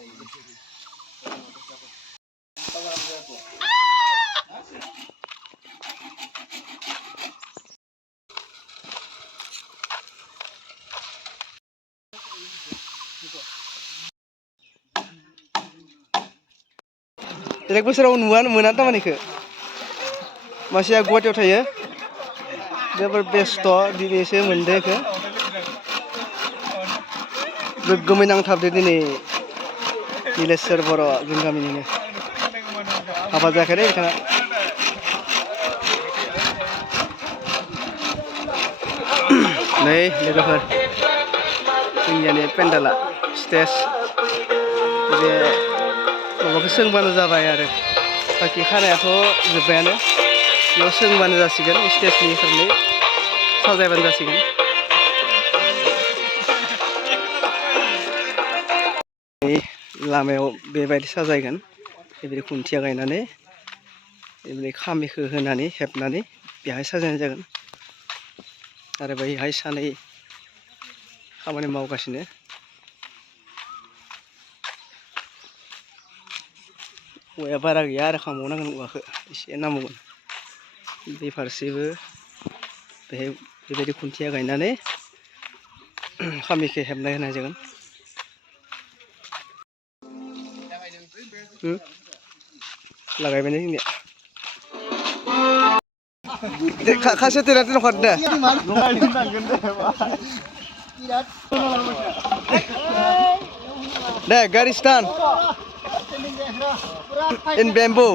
Direk bosoraव मोना तामानिखो मानसिया गुवाहाटीयाव थायो जोबोर बेस्थ दिनैसो मोनदो इखो गोग्गोमै नांथाबदो दिनै नीलेश्वर बर' जों गामिनिनो हाबा जायाखै दै बिथाङा नै लोगोफोर जोंनियानि पेन्डेला स्टेज बे माबाखौ सोंबानो जाबाय आरो बाखि खानायाथ' जोब्बायानो बेयाव सोंबानो जासिगोन स्टेजनि हिसाबै साजायबानो जासिगोन लामायाव बेबायदि साजायगोन बेबायदि खुन्थिया गायनानै बेबायदि खामिखौ होनानै हेबनानै बेहाय साजायनाय जागोन आरो बैहाय सानै खामानि मावगासिनो औवाया बारा गैया आरो खामावनांगोन औवाखौ एसे नांबावगोन बे फारसेबो बेहाय बेबायदि खुन्थिया गायनानै खामिखौ हेबनाय होनाय जागोन लागायबायनो जोंनिया खासे तेराते नखर दे दे गारि स्टान in bamboo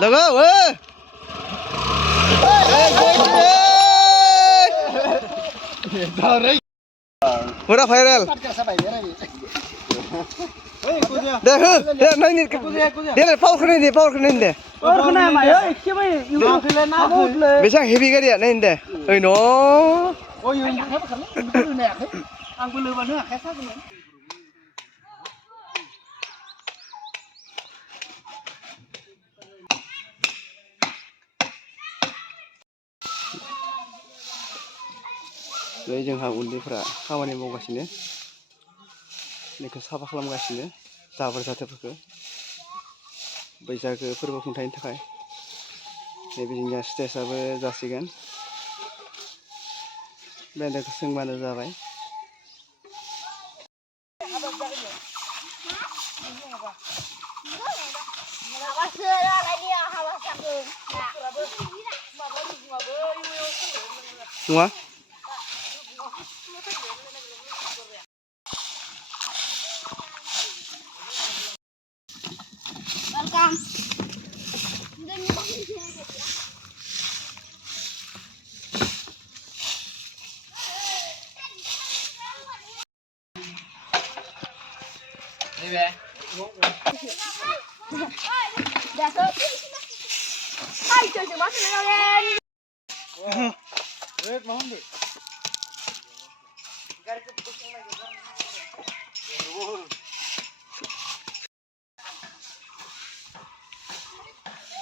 logo pura viral deh deh naik deh power keren deh bisa heavy kali ya naik deh no जोंहा उन्दैफोरा खामानि मावगासिनो बेखौ साफा खालामगासिनो जाबोर जाथोरफोरखौ बैसागो फोरबो खुंथायनि थाखाय नैबे जोंनिया स्टेजआबो जासिगोन बेन्डखौ सोंबानो जाबाय नङा welcome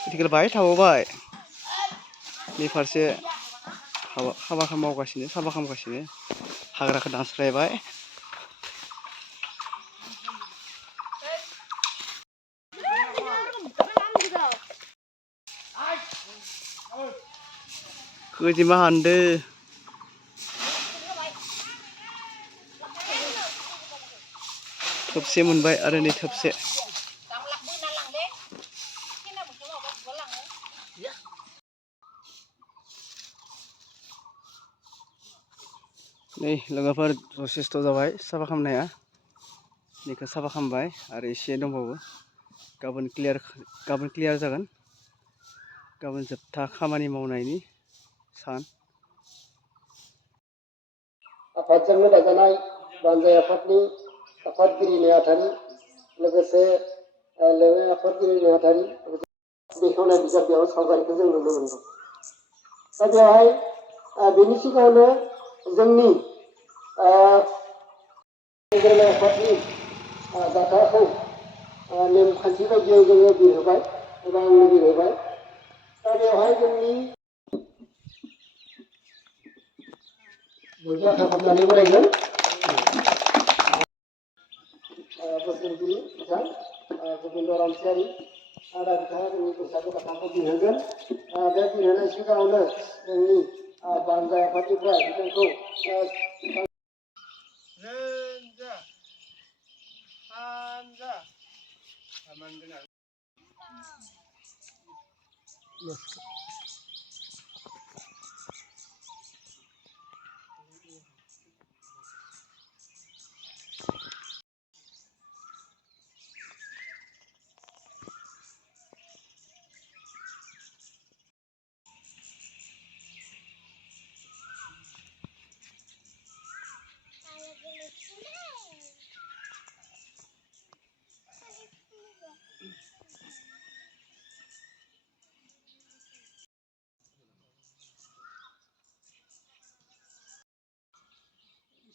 टिकेट बाय थाबावबाय बे फारसे हाबा मावगासिनो साफा खालामगासिनो हाग्राखौ दानस्रायबाय खोजिमा हानदो थोबसे मोनबाय आरो नै थोबसे नै लोगोफोर जथेस्थ जाबाय साफा खालामनाया बेखौ साफा खालामबाय आरो एसे दंबावो गाबोन क्लियार जागोन गाबोन जोबथा खामानि मावनायनि सान आफादजोंनो दाजानाय बानजाय आफादनि आफादगिरि नेहाथारि लोगोसे लेङाइ आफादगिरि नेहाथारि बेखेवनाय बिजाब बेयाव सावगारिखौ जों नुनो मोनदों दा बेवहाय बेनि सिगाङावनो जोंनि आफादनि जाथायखौ नेमखान्थि बायदियै जोङो बिरहोबाय एबा आंनो बिरहोबाय दा बेवहाय जोंनि बयबो आखा फाखानानै बरायगोन थियारि दा बिथाङा जोंनि बैसागु बाथ्राखौ बिहोगोन बे बिहोनाय सिगाङावनो जोंनि बानजाय आफादनिफ्राय बिथांखौ हानजा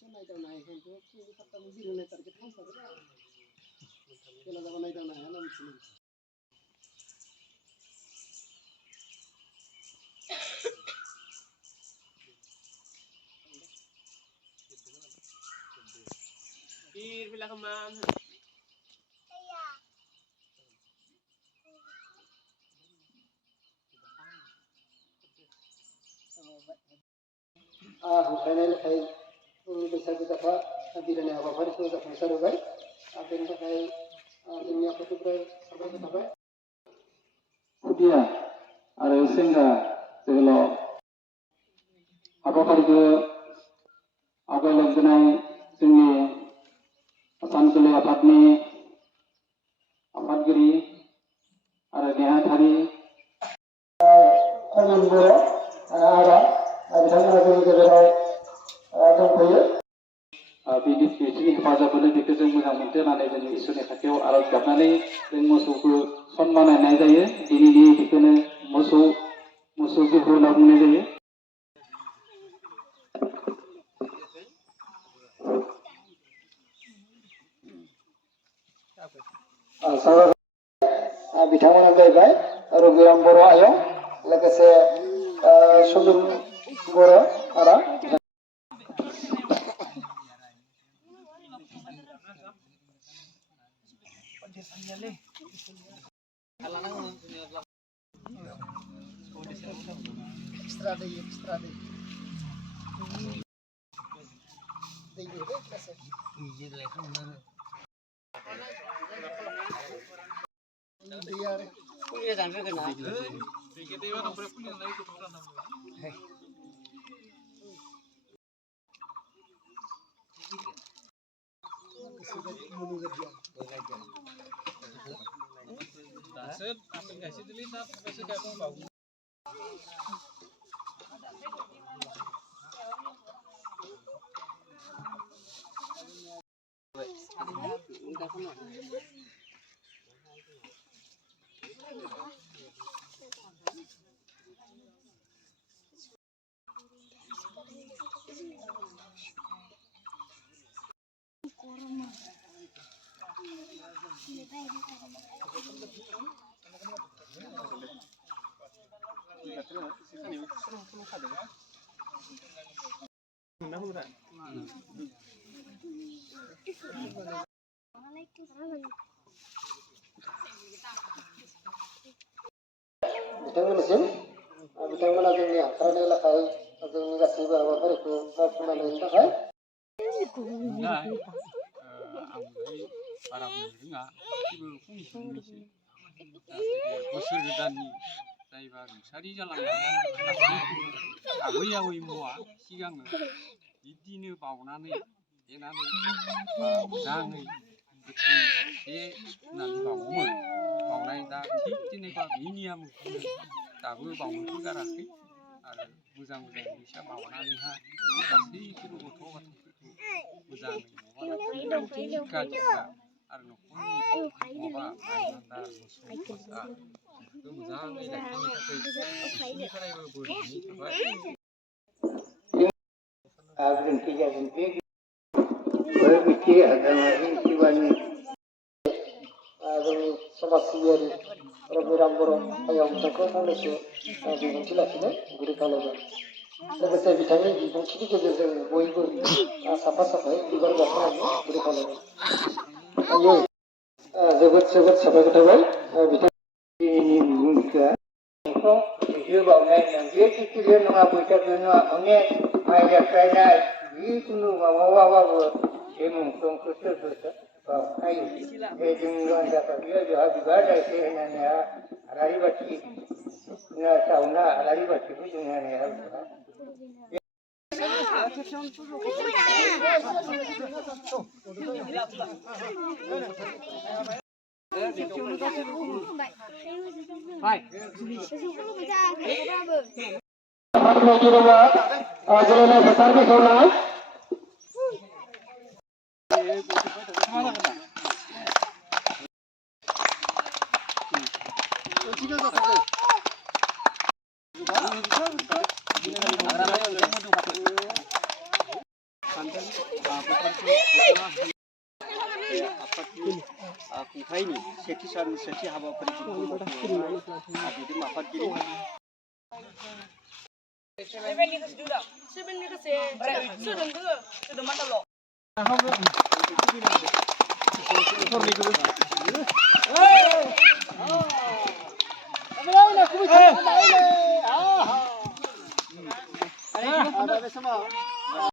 नायदावनो हायो खिन्थु फुंनि 7टानि बिरहोनाय टारगेट खालामखादों खेला जाबा नायदावनो हाया होनना मिथियो Bir bila keman हांख्रायनाय लेखायै जोंनि बैसागु जाथाय बिरहोनाय हाबाफारिखौ जाफुंसार होबाय बेनि थाखाय जोंनि आफादनिफ्राय साबायखर थाबाय खुदिया आरो सेंग्रा जोहोलाव हाबाफारिखौ आवगायलांबोनाय जोंनि आसाम आफादनि आफादगिरि आरो नेहाथारि कमल बर' आदा बिथांमोना जोंनि गेजेराव दंफैयो बिसोरनि हेफाजाब होनो बेखौ जों मोजां मोनथों होननानै जों इसोरनि खाथियाव आरज गाबनानै जों मोसौखौ सनमान होनाय जायो दिनैनि बेखौनो मोसौ बिहु होनना बुंनाय जायो बिथांमोना जाहैबाय रबिराम बर' आयं लोगोसे सुनिल बर' आदा extra day बिथांमोननिसिम बिथांमोना जोंनि हांख्रायनाय लेखायै जोंनि गासैबो हाबाफारिखौ मावफुंनायनि थाखाय बारा बुंनो रोङा थेवबो फंनैसो बुंनोसै बोसोर गोदाननि जायबा रुंसारि जालांनाय आबै आबौमोना सिगाङो बिदिनो बावनानै देनानै मोजाङै गोथै बे होननानै बावोमोन बावनाय दा जेनेबा बे नियमखौनो दाबो बावनोबो गाराखै आरो मोजां फैसा बावनानैहा गासैबो गथ' गथायफोरखौ मोजाङै गाज्रिफ्रा आरो न'खरनि माबा आन्दा मोसौ मोसा बेफोरखौ मोजाङै लाखिनो थाखाय बिसोरनिफ्रायबो बोर बिनाय थाबाय जोंनि समाज सिबियारि रबिराम बर' आयं बिथांखौ फंनैसो बिबुंथि लाखिनो गुरै खावलायबाय लोगोसे बिथांनि बिबुंथिनि गेजेरजों बयबो साफा साफायै बिबार बावनानै गुरै खावलायबाय जोबोद जोबोद साबायखर थाबाय बिथांनि भूमिका बावनाय बे खिथिल' नङा बैसागु नङा अनेक माइ गायनाय जिखुनु माबाबाबो बे मुंख्लंखौ सोरबा बावखायो बे जोंनि रंजाफारियाव जोंहा बिबार गायसे होनानै आलारि बाथि सावना आलारि बाथिखौ जों होनाया खुंथायनि सेथि सान सेथि हाबाफारिखौ दैदेन आफादगिरि Ada sama.